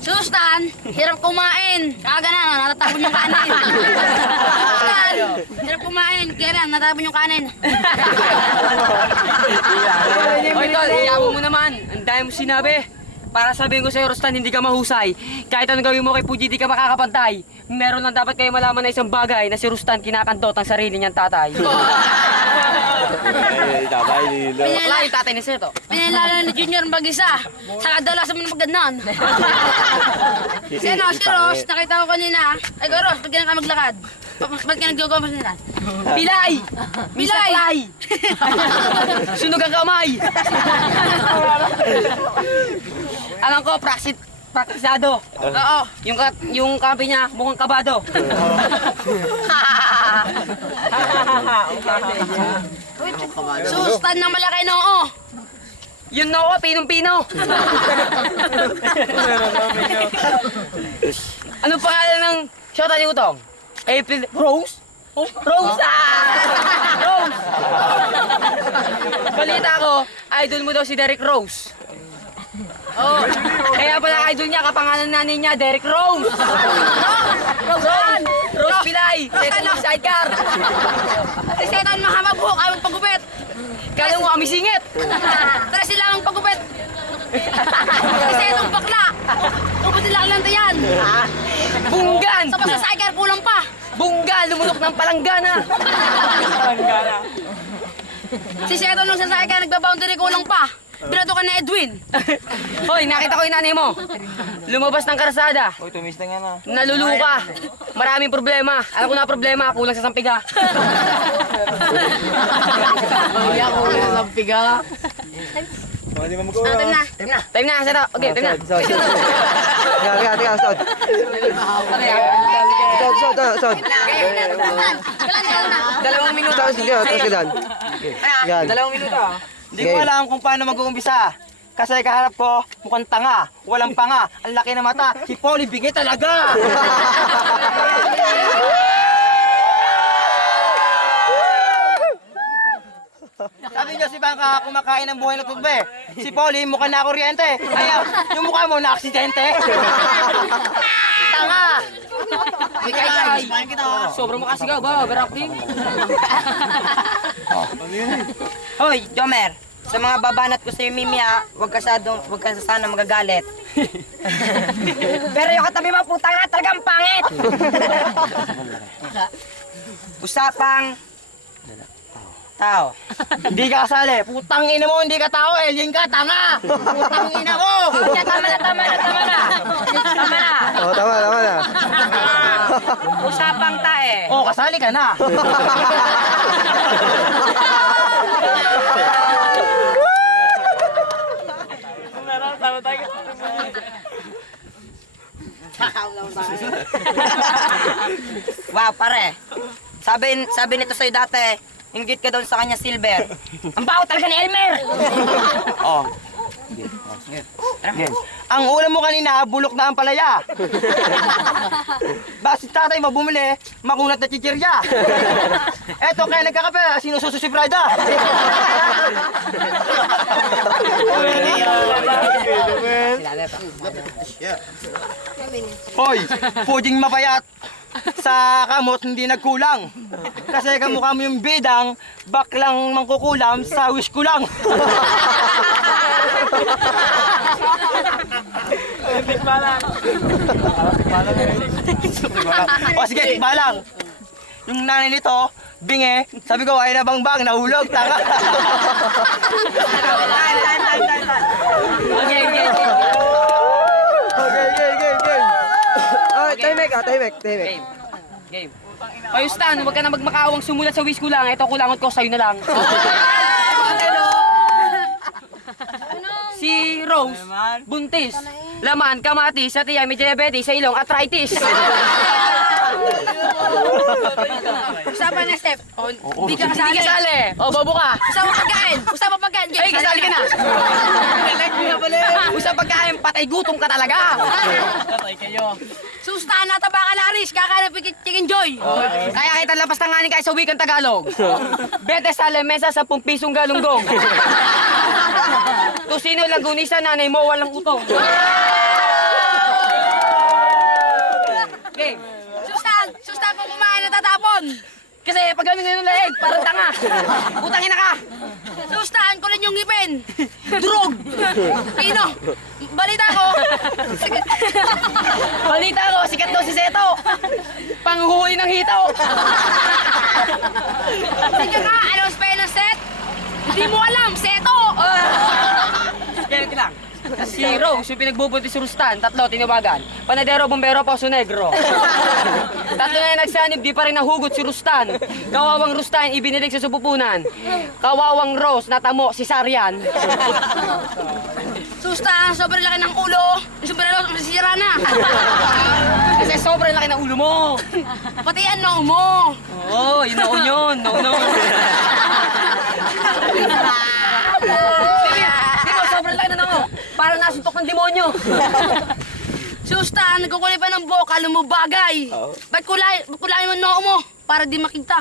Sustan, hirap kumain. Kaga na, natatapon yung kanin. Sustan, hirap kumain. Kaya lang, natatapon yung kanin. Hoy, tol, iyamo mo naman. Ang dami mo sinabi. Para sabihin ko sa'yo, Rustan, hindi ka mahusay. Kahit anong gawin mo kay Puji, di ka makakapantay. Meron lang dapat kayo malaman na isang bagay na si Rustan kinakantot ang sarili niyang tatay. Bakla yung tatay ni Seto. Pinalala ni Junior mag-isa. Sa kadalasan mo na magandaan. Si ano, si Ross, nakita ko kanina. Ay, Ross, ba't ka maglakad? Ba't ka nag-gogomos nila? Pilay! Pilay! Sunog ang kamay! Alam ko, praktisado. Oo. Yung kampi niya, mukhang kabado. Sustan na malaki noo. Yun no, pinong-pino. Ano pangalan ng shota ni Utong? April Rose? Rose! Rose! Balita ko, idol mo daw si Derek Rose. Oh, kaya pala idol niya, kapangalan nanay niya, Derek Rose. Rose! Rose Pilay! Setan sidecar! Si Setan mahaba buhok, ayaw pagupit. Kala mo kami singit! Tara sila ang pagupit. Si Setan bakla. Upit nila lang yan. Bunggan! Sa pagsasaykar, kulang pa. Bunggan! Lumunok ng palanggana! Si Setan nung sasaykar, nagbaboundary, kulang pa. Binato ka na Edwin. Hoy, nakita ko yung nanay mo. Lumabas ng karsada. Uy, tumis na nga na. Naluluka. Maraming problema. Alam ko na problema, kulang sa sampiga. Hindi ako ulit sa piga. Hindi mo mag-uwa. Time na. Time na, Seto. Okay, time na. Teka, sod. Sod. Dalawang minuto. Yan. Dalawang minuto. Hindi ko alam kung paano mag-uumpisa. Kasi kaharap ko, mukhang tanga, walang panga, ang laki ng mata, si Polly bigay talaga! Sabi niyo si Bangka kumakain ng buhay na tugbe. Si Polly mukhang nakuryente. Ayaw, yung mukha mo na-aksidente. Tanga! Sobrang makasigaw ba? Overacting? Hoy, Jomer, sa mga babanat ko sa'yo, Mimi, huwag ka sana magagalit. Pero yung katabi mo, putang nga, talagang pangit! Usapang tao. Hindi ka kasali. Putang ina mo, hindi ka tao. Alien ka, tanga! Putang ina mo! Tama na! Tama na. Usapang tae. Oh, kasali ka na. Wow, pare. Sabi nito sa'yo dati, inggit ka doon sa kanya, Silver. Ang baho talaga ni Elmer! Oh. Ang ulam mo kanina, bulok na ang palaya. Ba si tatay mo bumili, makunat na chichirya. Eto kaya nagkakape, sinususo si Prada. Hoy, puding mapayat. Sa kamot hindi nagkulang. Kasi kamukha mo yung bidang, baklang mangkukulam, sa wish ko lang. O sige, balang. Yung nanay nito, bingi, sabi ko, ay nabangbang, nahulog, tanga. Okay. Tahimik. Game. Kayo Stan, huwag ka na magmakaawang sumulat sa wish ko lang. Ito kulangot ko, sa'yo na lang. Si Rose, buntis, laman, kamatis, sa tiyan, may diabetes, sa ilong, arthritis. Usapan na step. Hindi ka Hindi kasali. kasali. O, bobo ka. Usapan pagkain. Usapan pagkain. Ay, kasali ka na. Usap pagkain, patay gutom ka talaga. Sustahan na taba ka laris. Kakain ng chicken joy. Kaya kita lapas tanganin kayo sa wikang Tagalog. Bete sa lemesa, 10 pisong galunggong. Tusino lang gunisa, nanay mo, walang utong. mo kumain natatapon. Kasi pag kami ngayon ng leeg, parang tanga. Utangin na ka. Sustahan ko rin yung ngipin. Drog. Pino. Balita ko. Balita ko, sikat daw si Seto. Panghuhuli ng hitaw. Sige ka, anong spell ng set? Hindi mo alam, seto. Kaya lang. Si Rose, yung pinagbubuntis si Rustan, tatlo tinawagan. Panadero, bombero, poso negro. Tatlo na yung nagsanib, di pa rin nahugot si Rustan. Kawawang Rustan, ibinilig sa supupunan. Kawawang Rose, natamo si Sarian. Sustahan, sobrang laki ng ulo. Yung sombrero, masisira na. Kasi sobrang laki ng ulo mo. Pati ang noo mo. Oo, yun ako yun. No. Di ba, sobrang laki na noo. Parang nasuntok ng demonyo. Sustahan, nagkukulay pa ng buhok, alam mo bagay. Ba't kulay mo ang noo mo? Para di makita.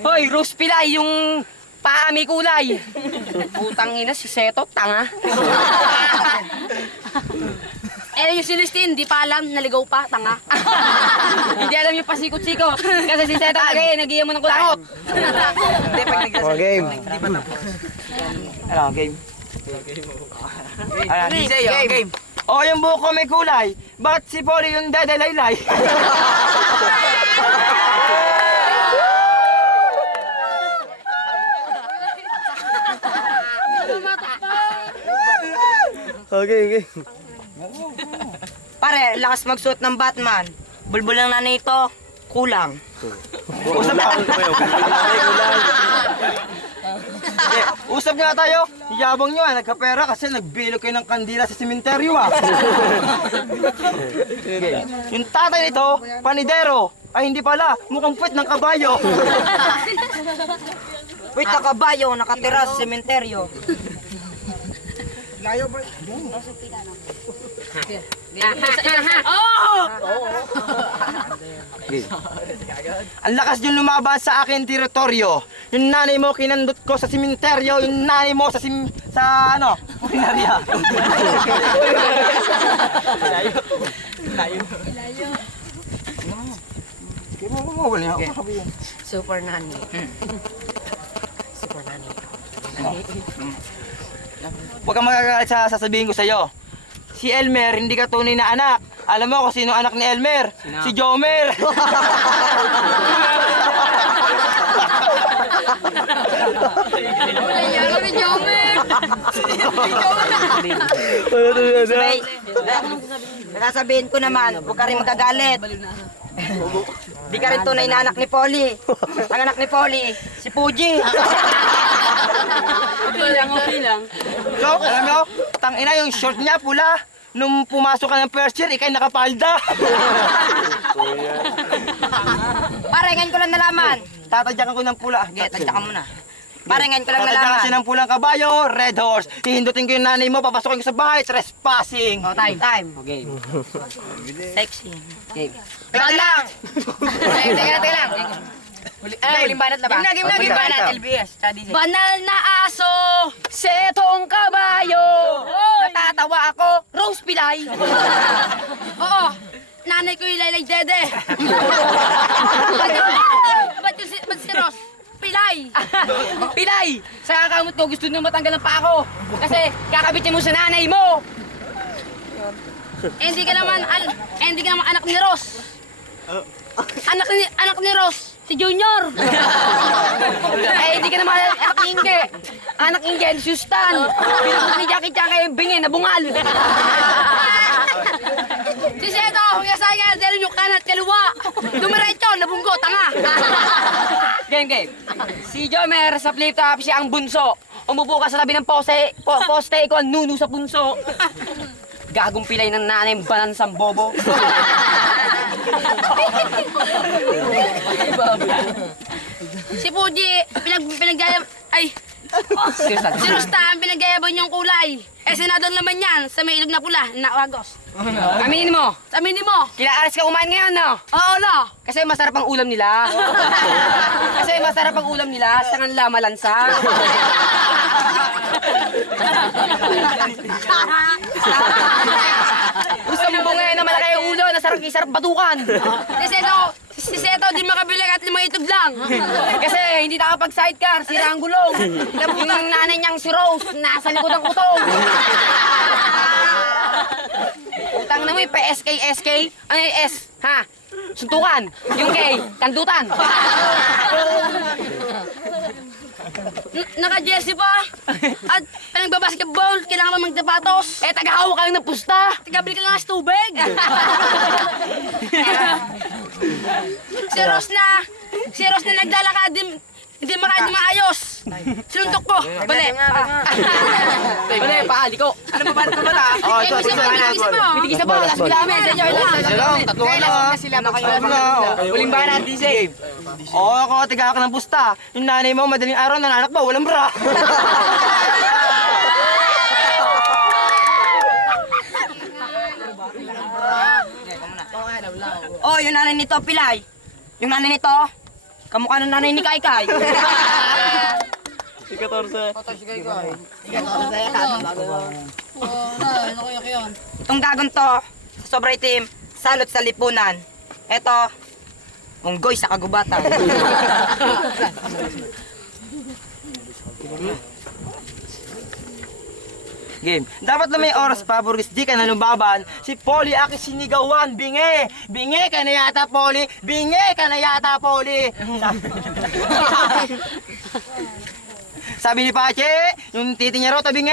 Hoy, Rose Pilay, yung paa may kulay. Putang ina, si Seto, tanga. Yung Celestine, di pa alam, naligaw pa, tanga. Hindi alam yung pasikot-sikot. Kasi si Seto nag-iyan mo ng kulangot. Oh, game. Ano, game? Ano, game. Oh, yung buhok ko may kulay. Bakit si Polly yung dadalaylay? Okay. Pare, lakas magsuot ng Batman. Bulbul lang na nito, kulang. Usap nga tayo. Yabang nyo nagkapera kasi nagbilog kayo ng kandila sa sementeryo Yung tatay nito, panidero. Ay hindi pala, mukhang puwet ng kabayo. Wait, na kabayo, nakatira sa sementeryo. Ang lakas yung lumaban sa akin teritoryo. Yung nanay mo kinandot ko sa sementeryo, yung nanay mo sa pulinarya. Super nanny. Huwag kang magagalit sa sasabihin ko sa'yo. Si Elmer, hindi ka tunay na anak. Alam mo kung sino anak ni Elmer? Si Jomer! Bay, sasabihin ko naman, huwag ka rin magagalit. Di ka rin tunay na anak ni Polly. Ang anak ni Polly, si Puji. Okay lang. So, alam mo, tangina yung short niya pula. Nung pumasok ka ng first year, ikay nakapalda. Pare, ngayon ko lang nalaman. Tatadyakan ko ng pula. Sige, tadya ka muna. Pare, ngayon ko lang Tatadyakan kasi nalaman. ng pulang kabayo, red horse. Hihindutin ko yung nanay mo, papasokin ko sa bahay, trespassing. Oh, time. Okay. Sexy. Game. Teka lang. Teka lang. Huling banat na ba? Huling banat, LBS. Banal na aso. Setong kabayo! Natatawa ako, Rose Pilay! Oo. Nanay ko yung laylay dede. Ba't si Ross? Pilay. Pilay! Sa kakamot ko, gusto nyo matanggal ng paa ko. Kasi kakabitin mo sa nanay mo! Hindi ka naman anak ni Ross. Anak ni Ross, si Junior. Hindi ka naman anak ni Inge. Anak Inge, si Sustan. Pinagod ni Jackie Chan kayo bingin, nabungal. Si Seto, huwag dahil yung kanat kaliwa. Dumiretso, nabunggo, tanga. Game. Si Jomer sa flip top, siya ang bunso. Umupo ka sa tabi ng poste, ikaw ang nuno sa punso. Gagong pilay ng nanay, banansang bobo. Si Puji, pinagyayab... Ay, si Rustam, pinagyayabon yung kulay. Senador naman yan, sa may ilog na pula, nakagos. Aminin mo, Aminin mo. kilaaras ka kumain ngayon, no? Oo, no. Kasi masarap ang ulam nila. Sa kanila malansa. Gusto mo ngayon na malaki ang ulo, nasa sarap batukan. Si Seto, di makabili at 5 itog lang. Kasi hindi nakapag-sidecar, sira ang gulong. Yung nanay niyang si Rose, nasa likod ng utong. Utang na mo yung SK. Ano yung S? Ha? Suntukan. Yung K, kandutan. Naka-jersey pa. At pinagbabasketball, kailangan pa magtapatos. Eh, tagahawak ka lang ng pusta. Tagabili ka nga sa tubig. Si Ros na naglalakad, hindi makain na maayos. Sinuntok ko. Bali. Bale, paali ko. Ano ba ba ba? Oh, ito, Isa mo. Bitigis na ba? Last bilamin. Senior lang. Tatlo na. Huling bana at DJ. Oo, ako, tiga ka ng pusta. Yung nanay mo, madaling araw, nananak ba? Walang bra. Oh, yung nanay nito, Pilay. Yung nanay nito, kamukha ng nanay ni Kaikai. Si 14. Itong gagong to, sa sobrang itim, salot sa lipunan. Eto, unggoy sa kagubatan. Game. Dapat na may oras pa, Burgis. Di ka na lumaban. Si Polly, aki sinigawan. Bingi! Bingi ka na yata, Polly! Bingi ka na yata, Polly! Sabi ni Pache, yung titi niya raw, tabingi!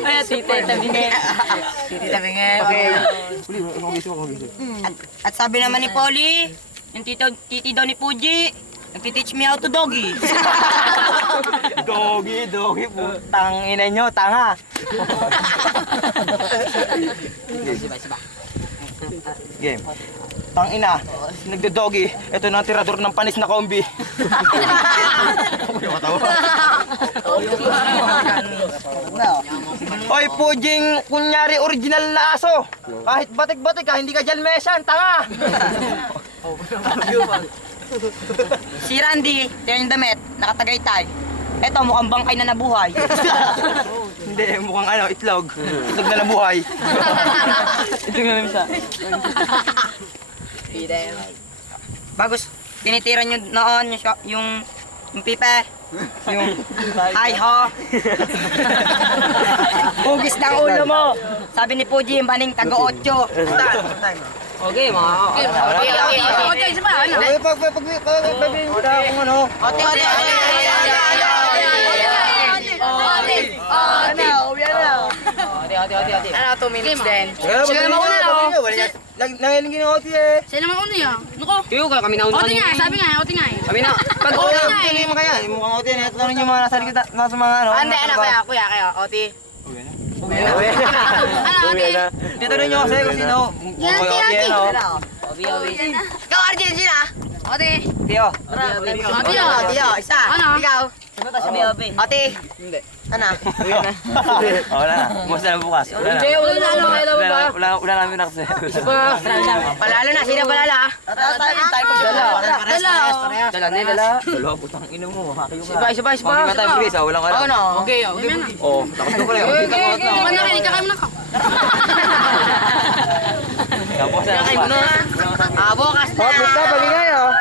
Ay, tite, tabingi. At sabi naman ni Polly, yung titi daw ni Puji, nagtiteach me how to doggy. Doggy, putang ina nyo, tanga! Game. Tang ina, nagdo-doggy. Ito na ang tirador ng panis na kombi. Hoy, Pujing, kunyari original na aso. Kahit batik-batik ka, hindi ka dyan mesan, tanga. Si Randy, yan yung damit, nakatagaytay. Eto, mukhang bangkay na nabuhay. Hindi, mukhang ano, itlog. Itlog na nabuhay. Itlog na namisa. Bagos, tinitira nyo noon yung pipe. Yung ay ho. Hugis ng ulo mo. Sabi ni Puji, yung baning taga-8. Okay, mga. Okay, isa pa. Ano? Pag-ibigta kung ano. Ano, 2 minutes din. Sige naman una, oh. Nangiling ginawa eh. Sila naman una yan. Nuko. Tuyo ka, kami na una. Oti nga, sabi nga, oti nga. Kami na. Pag Oti una. nga eh. Hindi mo kaya, mukhang otin. Ito na rin yung mga nasa likod, nasa mga ano. Ande, anak, kuya, kayo. Oti. Ano, oti? Dito rin yung kasi kung sino. Obi, obi. Ikaw, Argentina. Oti. Tiyo. Oti, oh. Isa. Ano? Ikaw. Ate. Hindi. Ano? Wala na. Kumusta na bukas? Wala na. Wala namin na kasi. Palalo na. Sino palala? Dala. Dalawa, putang ina mo. Hakayo ka. Isa pa. Pag nga tayo bilis, walang ka lang. Okay, Oo, takot ko pala yun. Di ba na rin, ikakay mo na ka. Tapos na. Bukas na. Pagingay oh.